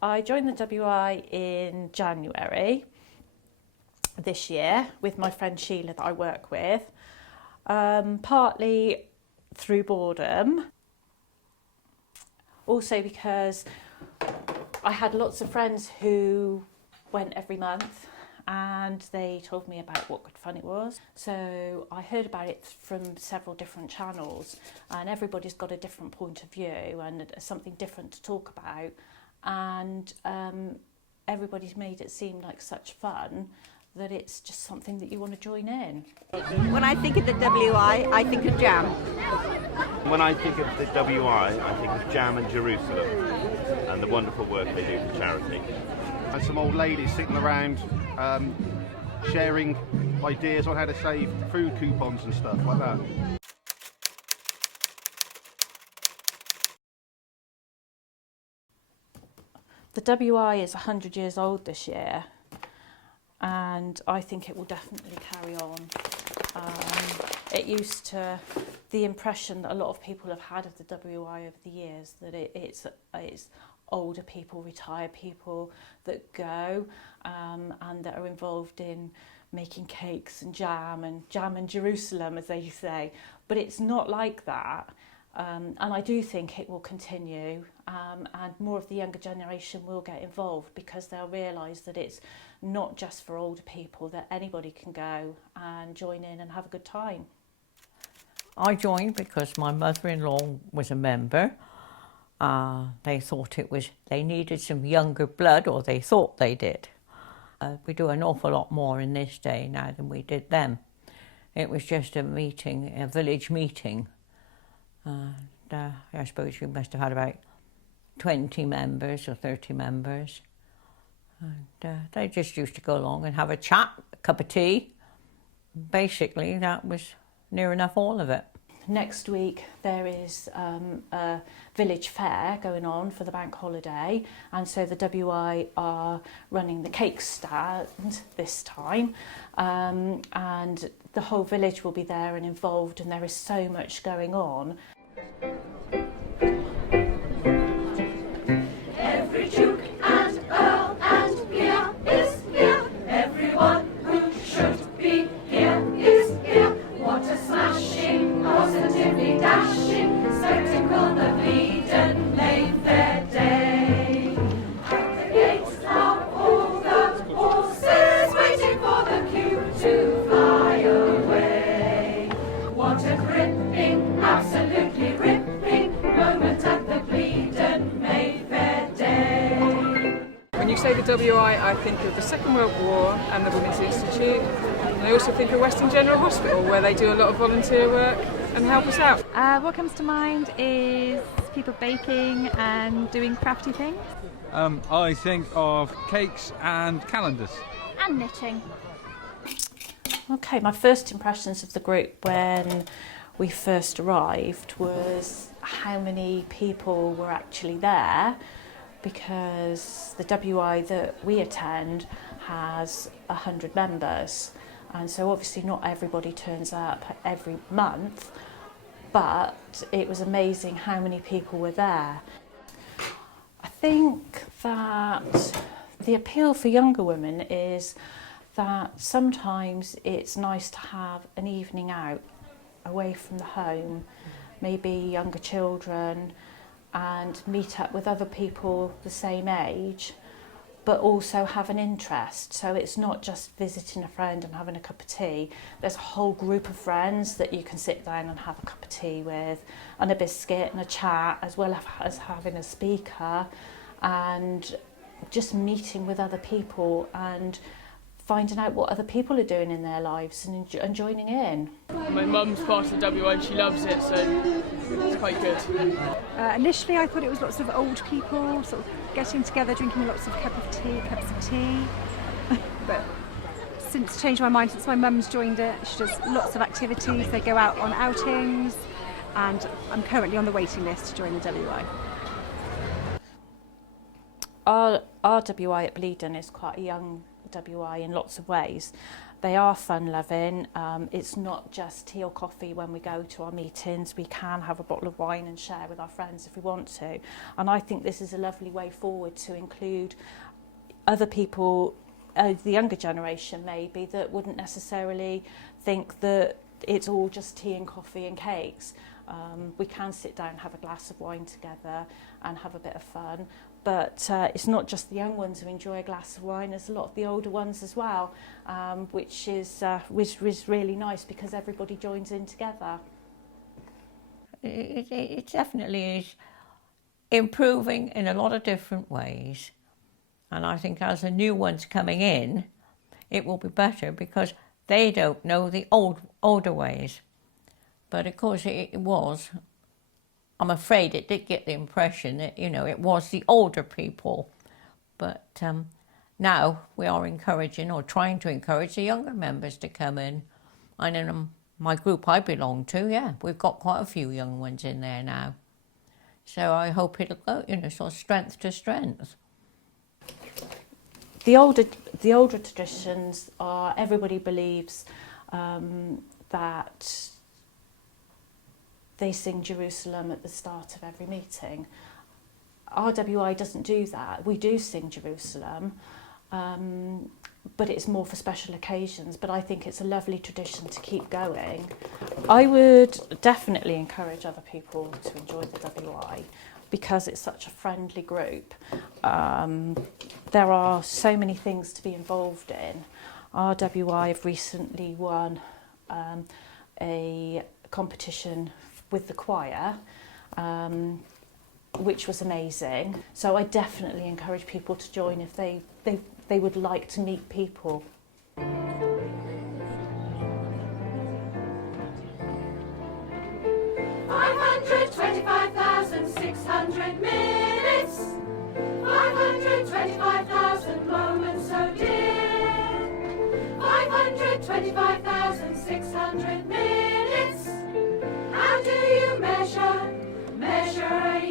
I joined the WI in January this year with my friend Sheila that I work with, partly through boredom, also because I had lots of friends who went every month and they told me about what good fun it was. So I heard about it from several different channels, and everybody's got a different point of view and something different to talk about, and everybody's made it seem like such fun that it's just something that you want to join in. When I think of the WI, I think of jam. When I think of the WI, I think of jam and Jerusalem and the wonderful work they do for charity. And some old ladies sitting around sharing ideas on how to save food coupons and stuff like that. The WI is 100 years old this year, and I think it will definitely carry on. It used to, the impression that a lot of people have had of the WI over the years, that it's older people, retired people that go and that are involved in making cakes and jam and Jerusalem, as they say. But it's not like that. And I do think it will continue, and more of the younger generation will get involved because they'll realise that it's not just for older people, that anybody can go and join in and have a good time. I joined because my mother-in-law was a member. They thought they needed some younger blood, or they thought they did. We do an awful lot more in this day now than we did then. It was just a meeting, a village meeting. I suppose we must have had about 20 members or 30 members. And they just used to go along and have a chat, a cup of tea. Basically, that was near enough all of it. Next week there is a village fair going on for the bank holiday, and so the WI are running the cake stand this time, and the whole village will be there and involved, and there is so much going on. Every duke and earl and peer is here. Everyone who should be here is here. What a smashing, positively dashing spectacle, the Bleadon Mayfair Day. At the gates are all the horses waiting for the queue to fly away. What a gripping, absolutely ripping moment at the Bleadon Mayfair Day. When you say the WI, I think of the Second World War and the Women's Institute. And I also think of Western General Hospital, where they do a lot of volunteer work and help us out. What comes to mind is people baking and doing crafty things. I think of cakes and calendars. And knitting. Okay, my first impressions of the group when we first arrived was how many people were actually there, because the WI that we attend has 100 members, and so obviously not everybody turns up every month, but it was amazing how many people were there. I think that the appeal for younger women is that sometimes it's nice to have an evening out away from the home, maybe younger children, and meet up with other people the same age, but also have an interest. So it's not just visiting a friend and having a cup of tea. There's a whole group of friends that you can sit down and have a cup of tea with, and a biscuit and a chat, as well as having a speaker, and just meeting with other people and finding out what other people are doing in their lives and joining in. My mum's part of the WI and she loves it, so it's quite good. Initially I thought it was lots of old people sort of getting together, drinking cups of tea. But since changed my mind, since my mum's joined it, she does lots of activities. They go out on outings, and I'm currently on the waiting list to join the WI. Our WI at Bleadon is quite a young WI in lots of ways. They are fun-loving. It's not just tea or coffee when we go to our meetings. We can have a bottle of wine and share with our friends if we want to. And I think this is a lovely way forward to include other people, the younger generation maybe, that wouldn't necessarily think that it's all just tea and coffee and cakes. We can sit down, have a glass of wine together and have a bit of fun. But it's not just the young ones who enjoy a glass of wine, there's a lot of the older ones as well, which is really nice because everybody joins in together. It definitely is improving in a lot of different ways. And I think as the new ones coming in, it will be better because they don't know the older ways. But of course I'm afraid it did get the impression that, you know, it was the older people. But now we are encouraging or trying to encourage the younger members to come in. I know my group I belong to, yeah, we've got quite a few young ones in there now. So I hope it'll go, you know, sort of strength to strength. The older traditions are, everybody believes that they sing Jerusalem at the start of every meeting. RWI doesn't do that. We do sing Jerusalem, but it's more for special occasions. But I think it's a lovely tradition to keep going. I would definitely encourage other people to enjoy the WI because it's such a friendly group. There are so many things to be involved in. RWI have recently won a competition with the choir, which was amazing. So I definitely encourage people to join if they would like to meet people. 525,600 minutes, 525,000 moments so dear, 525,600 minutes. How do you measure a